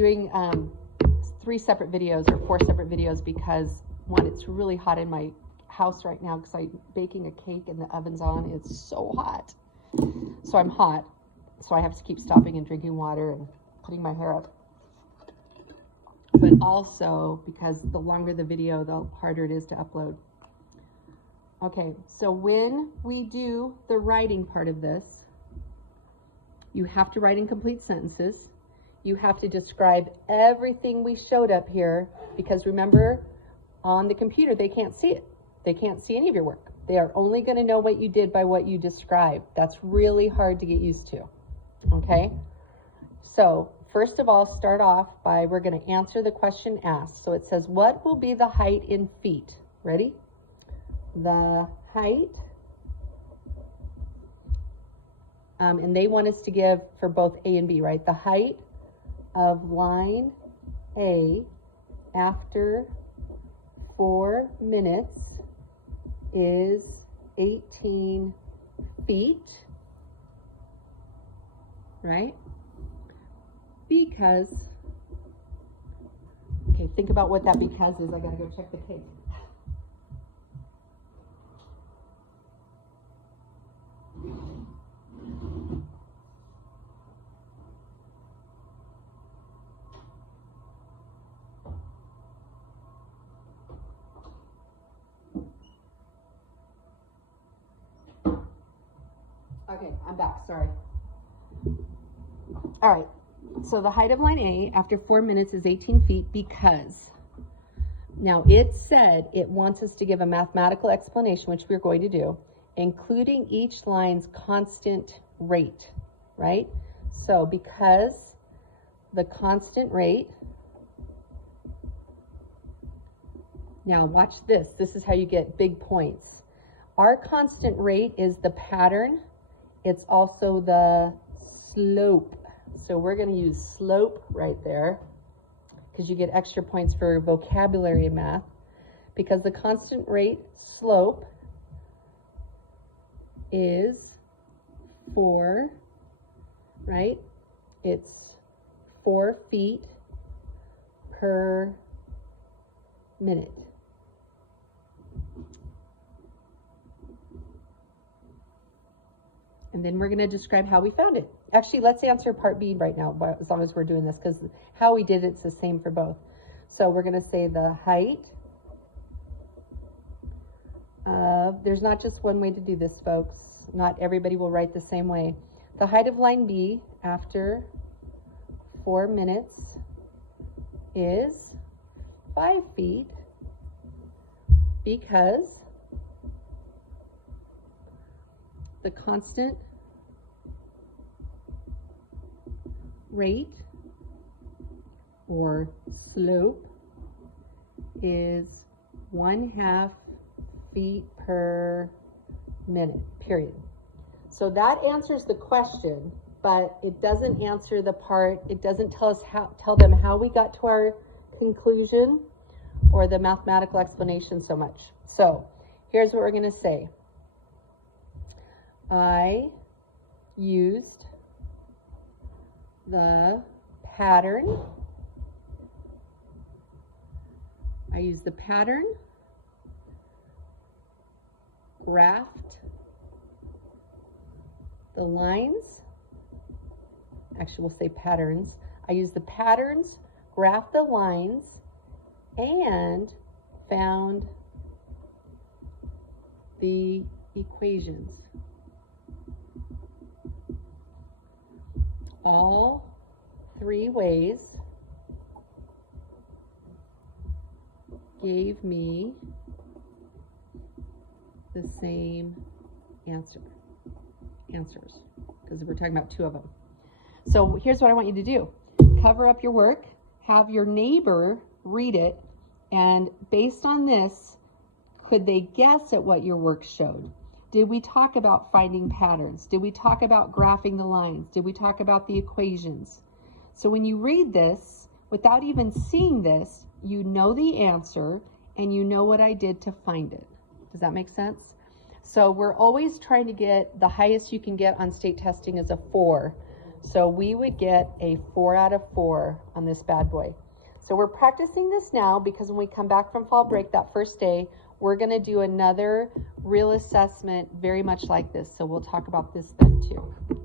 doing 3 separate videos or 4 separate videos because, one, it's really hot in my house right now because I'm baking a cake and the oven's on. It's so hot. So I'm hot. So I have to keep stopping and drinking water and putting my hair up. But also because the longer the video, the harder it is to upload. Okay, so when we do the writing part of this, you have to write in complete sentences. You have to describe everything we showed up here because remember, on the computer, they can't see it. They can't see any of your work. They are only going to know what you did by what you described. That's really hard to get used to. Okay? So, first of all, start off by, we're going to answer the question asked. So it says, what will be the height in feet? Ready? The height. And they want us to give for both A and B, right? The height of line A after 4 minutes is 18 feet, right? Because, okay, think about what that because is. I gotta go check the cake. Okay, I'm back, sorry. All right, so the height of line A after 4 minutes is 18 feet because, now it said it wants us to give a mathematical explanation, which we're going to do, including each line's constant rate, right? So because the constant rate, now watch this, this is how you get big points. Our constant rate is the pattern. It's also the slope. So we're going to use slope right there because you get extra points for vocabulary in math because the constant rate slope is 4, right? It's 4 feet per minute. And then we're going to describe how we found it. Actually, let's answer part B right now, as long as we're doing this, because how we did it's the same for both. So we're going to say the height of, there's not just one way to do this, folks. Not everybody will write the same way. The height of line B after 4 minutes is 5 feet because the constant rate or slope is 1/2 feet per minute, period. So that answers the question, but it doesn't answer the part, it doesn't tell them how we got to our conclusion or the mathematical explanation so much. So here's what we're going to say. I used the pattern. Graphed the lines. Actually, we'll say patterns. I used the patterns, graphed the lines, and found the equations. All 3 ways gave me the same answers, because we're talking about 2 of them. So here's what I want you to do. Cover up your work, have your neighbor read it, and based on this, could they guess at what your work showed? Did we talk about finding patterns? Did we talk about graphing the lines? Did we talk about the equations? So when you read this, without even seeing this, you know the answer and you know what I did to find it. Does that make sense? So we're always trying to get the highest you can get on state testing is a 4. So we would get a 4 out of 4 on this bad boy. So we're practicing this now because when we come back from fall break that first day, we're going to do another real assessment very much like this. So we'll talk about this then too.